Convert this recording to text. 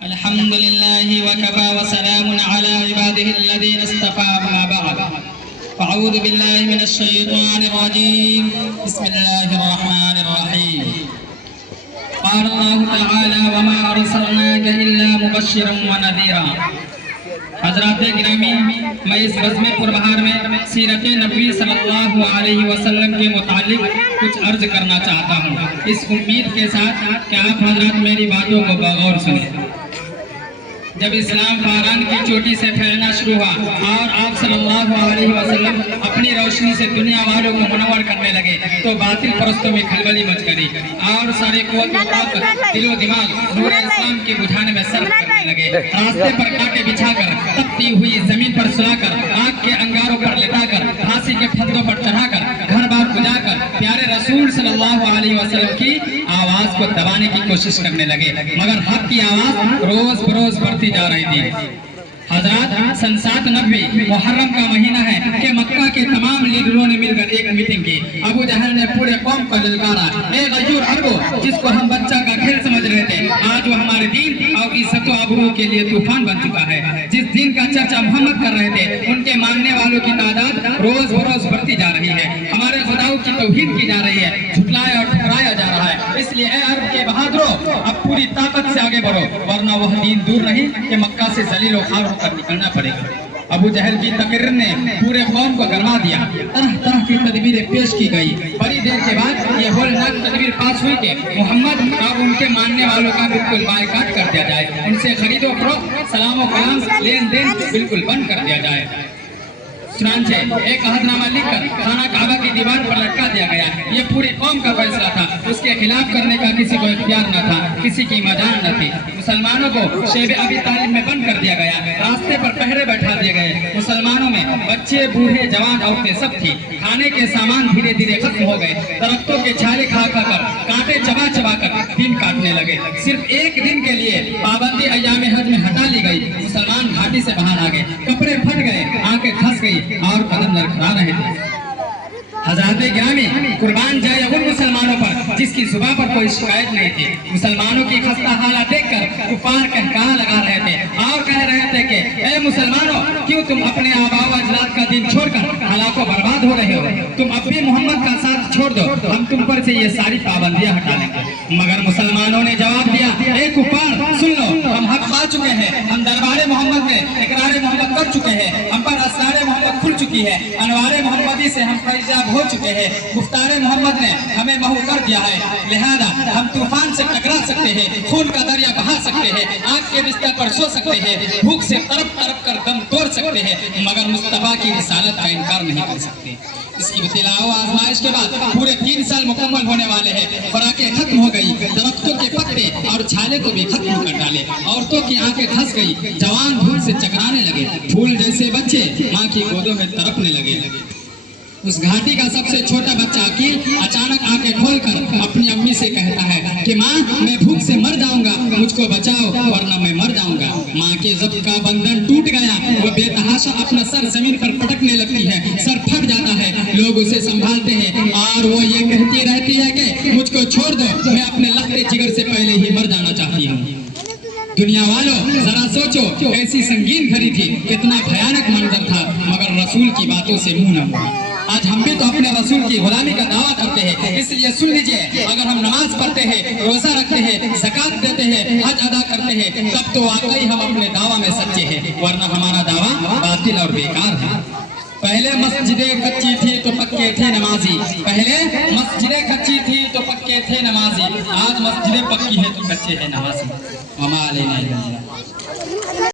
الحمد لله وكفى وسلام على عباده الذين اصطفى أما بعد فأعوذ بالله من الشيطان الرجيم بسم الله الرحمن الرحيم قال الله تعالى وما أرسلناك إلا مبشرا ونذيرا حضرات گرامی میں اس بزم پربہار میں سیرت نبی صلی اللہ علیہ وسلم کے متعلق کچھ عرض کرنا چاہتا ہوں اس امید کے ساتھ کہ آپ حضرات میری باتوں کو بغور سنیں۔ جب اسلام فاران کی چوٹی سے پھیلنا شروع ہوا اور آپ صلی اللہ علیہ وسلم اپنی روشنی سے دنیا والوں کو منور کرنے لگے تو باطل پرستوں میں کھلبلی مچ گئی اور سارے قوت و طاقت دل و دماغ نور اسلام کے بجھانے میں صرف کرنے لگے۔ راستے پر کانٹے بچھا کر، تپتی ہوئی زمین پر سلا کر، آگ کے انگاروں پر لٹا کر، پھانسی کے پھندوں پر چڑھا کر، گھر بار اجاڑ کر پیارے رسول صلی اللہ علیہ وسلم کی آواز کو دبانے کی کوشش کرنے لگے، مگر حق کی آواز روز بروز بڑھتی جا رہی تھی۔ حضرات سن 790 محرم کا مہینہ ہے کہ مکہ کے تمام لیڈروں نے مل کر ایک میٹنگ کی۔ ابو جہل نے پورے قوم کو للکارا، اے غیور عربو جس کو ہم بچہ کا کھیل سمجھ رہے تھے، آج وہ ہمارے دین اور عزت و آبرو کے لیے طوفان بن چکا ہے۔ جس دین کا چرچا محمد کر رہے تھے ان کے ماننے والوں کی تعداد روز بروز بڑھتی جا رہی ہے، ہمارے خداؤں کی توہین کی جا رہی ہے، جھٹلایا اور ٹھکرایا جا رہا ہے۔ اس لیے اے عرب کے بہادروں اب پوری طاقت سے آگے بڑھو ورنہ وہ دین دور نہیں کہ مکہ سے ذلیل و خوار کر نکلنا پڑے گا۔ ابو جہل کی تقریر نے پورے قوم کو گرما دیا، طرح طرح کی تدبیریں پیش کی گئی۔ بڑی دیر کے بعد یہ ہولناک تدبیر پاس ہوئی کہ محمد اور ان کے ماننے والوں کا بالکل بائیکاٹ کر دیا جائے، ان سے خرید و فروخت، سلام و کلام، لین دین بالکل بند کر دیا جائے۔ چنانچہ ایک عہد نامہ لکھ کر خانہ کعبہ کی دیوار پر لٹکا دیا گیا۔ یہ پوری قوم کا فیصلہ تھا، اس کے خلاف کرنے کا کسی کو اختیار نہ تھا، کسی کی مجال نہ تھی۔ مسلمانوں کو شیب ابی طالب میں بند کر دیا گیا، راستے پر پہرے بیٹھا دیے گئے۔ مسلمانوں میں بچے، بوڑھے، جوان، عورتیں سب تھی۔ کھانے کے سامان دھیرے دھیرے ختم ہو گئے، درختوں کے چھالے کھا کھا کر، کانٹے چبا چبا کر دن کاٹنے لگے۔ صرف ایک دن کے لیے پابندی ایام حج میں ہٹا لی گئی، مسلمان گھاٹی سے باہر آ گئے، کپڑے پھٹ گئے، آنکھیں دھنس گئی اور قدم لڑکھڑا رہے تھے۔ حضرات گرامی قربان جائے ان مسلمانوں پر جس کی زبان پر کوئی شکایت نہیں تھی۔ مسلمانوں کی خستہ حالت دیکھ کر کفار کہکہا لگا رہے تھے اور کہہ رہے تھے کہ اے مسلمانوں کیوں تم اپنے آباء و اجداد کا دین چھوڑ کر ہلاک و برباد ہو رہے ہو؟ تم اب بھی محمد کا ساتھ چھوڑ دو، ہم تم پر سے یہ ساری پابندیاں ہٹا لیں گے۔ مگر مسلمانوں نے جواب دیا، اے کفار سن لو، ہم حق پا چکے ہیں، ہم دربار محمد میں اقرار محمد کر چکے ہیں، ہم پر اسرار محمد کھل چکی ہے، انوار محمدی سے ہم فیضیاب ہو چکے ہیں، گفتار محمد نے ہمیں محو کر دیا ہے، لہذا ہم طوفان سے ٹکرا سکتے ہیں، خون کا دریا بہا سکتے ہیں، آگ کے بستر پر سو سکتے ہیں، بھوک سے تڑپ تڑپ کر دم توڑ سکتے ہیں، مگر مصطفیٰ کی رسالت کا انکار نہیں کر سکتے۔ اس ابتلاء و آزمائش کے بعد پورے 3 سال مکمل ہونے والے ہیں، خوراکیں ختم ہو گئی، درختوں کے پتے اور چھالے کو بھی ختم کر ڈالے، عورتوں کی آنکھیں دھنس گئی، جوان بھوک سے چکرانے لگے، پھول جیسے بچے ماں کی گودوں میں تڑپنے لگے۔ اس گھاٹی کا سب سے چھوٹا بچہ عقیل اچانک آنکھیں کھول کر اپنی امی سے کہتا ہے کہ ماں میں بھوک سے مر جاؤں گا، مجھ کو بچاؤ ورنہ میں مر جاؤں گا۔ ماں کے ضبط کا بندھن ٹوٹ گیا، وہ بے تحاشا اپنا سر زمین پر پٹکنے لگتی ہے، سر پھٹ جاتا ہے، لوگ اسے سنبھالتے ہیں اور وہ یہ کہتی رہتی ہے کہ مجھ کو چھوڑ دو، میں اپنے لختے جگر سے پہلے ہی مر جانا چاہتی ہوں۔ دنیا والوں ذرا سوچو ایسی سنگین گھڑی تھی، کتنا بھیانک منظر تھا، مگر رسول کی باتوں سے منہ نہ ہوا۔ آج ہم بھی تو اپنے رسول کی غلامی کا دعویٰ کرتے ہیں، اس لیے سن لیجئے، اگر ہم نماز پڑھتے ہیں، روزہ رکھتے ہیں، زکوٰۃ دیتے ہیں، حج ادا کرتے ہیں، تب تو واقعی ہم اپنے دعویٰ میں سچے ہیں، ورنہ ہمارا دعویٰ باطل اور بیکار ہے۔ پہلے مسجدیں کچی تھی تو پکے تھے نمازی، پہلے مسجدیں کچی تھی تو پکے تھے نمازی، آج مسجدیں پکی ہے تو کچے ہیں نمازی۔ وما علینا الا البلاغ۔